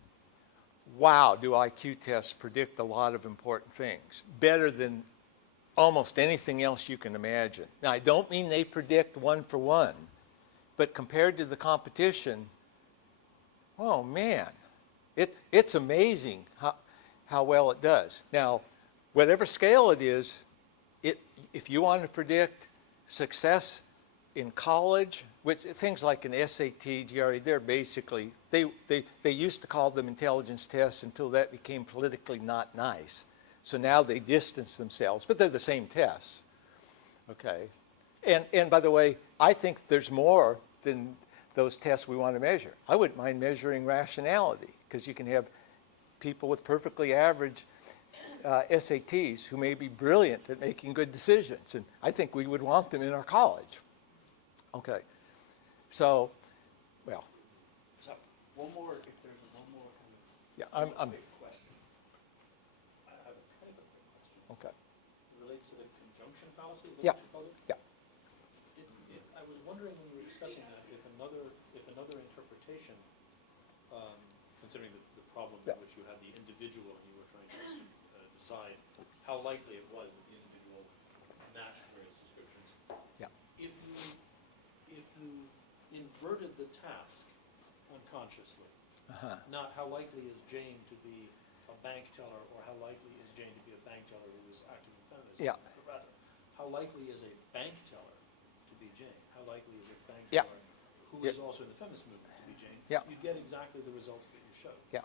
wow, do IQ tests predict a lot of important things, better than almost anything else you can imagine. Now, I don't mean they predict one for one, but compared to the competition, oh man, it's amazing how well it does. Now, whatever scale it is, if you want to predict success in college, which things like an SAT, GRE, they're basically, they used to call them intelligence tests until that became politically not nice. So now they distance themselves, but they're the same tests, okay? And by the way, I think there's more than those tests we want to measure. I wouldn't mind measuring rationality, because you can have people with perfectly average SATs who may be brilliant at making good decisions, and I think we would want them in our college. Okay, so, well, So, one more, if there's one more kind of. yeah, I'm quick question. I have a kind of a quick question. okay. It relates to the conjunction fallacy, is that Yeah. what you called it? Yeah. I was wondering when we were discussing that, if another interpretation, considering the problem Yeah. in which you had the individual and you were trying to decide how likely it was that the individual matched various descriptions. Yeah. If you inverted the task unconsciously, Uh-huh. not how likely is Jane to be a bank teller, or how likely is Jane to be a bank teller who is active in feminism, Yeah. but rather, how likely is a bank teller to be Jane? How likely is a bank Yeah. teller who Yeah. is also in the feminist movement to be Jane? Yeah. You'd get exactly the results that you showed. Yeah.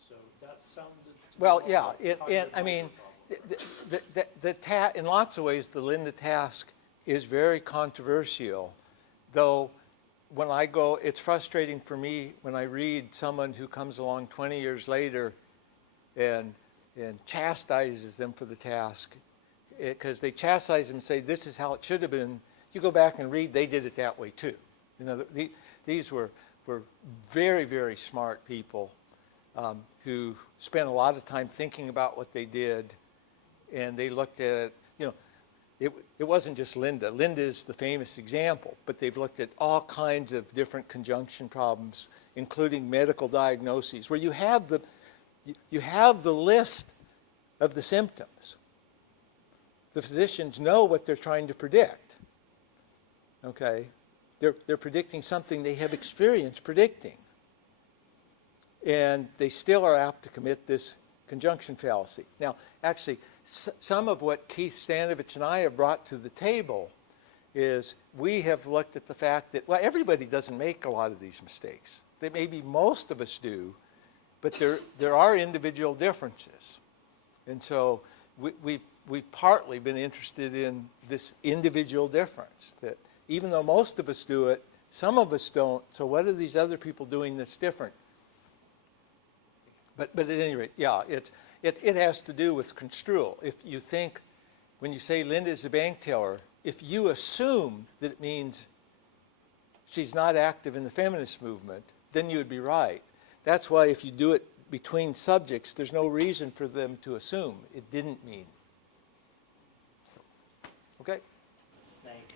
So that sounds. Well, yeah, I mean, in lots of ways, the Linda task is very controversial, though when I go, it's frustrating for me when I read someone who comes along 20 years later and chastises them for the task, because they chastise them and say, this is how it should have been. You go back and read, they did it that way too. You know, these were very, very smart people who spent a lot of time thinking about what they did, and they looked at it, you know, it wasn't just Linda. Linda is the famous example, but they've looked at all kinds of different conjunction problems, including medical diagnoses, where you have the list of the symptoms. The physicians know what they're trying to predict, okay? They're predicting something they have experience predicting. And they still are apt to commit this conjunction fallacy. Now, actually, some of what Keith Stanovich and I have brought to the table is we have looked at the fact that, well, everybody doesn't make a lot of these mistakes. Maybe most of us do, but there are individual differences. And so we've partly been interested in this individual difference, that even though most of us do it, some of us don't. So what are these other people doing that's different? But at any rate, yeah, it has to do with construal. If you think, when you say Linda is a bank teller, if you assume that it means she's not active in the feminist movement, then you would be right. That's why if you do it between subjects, there's no reason for them to assume it didn't mean. So, okay? Snake.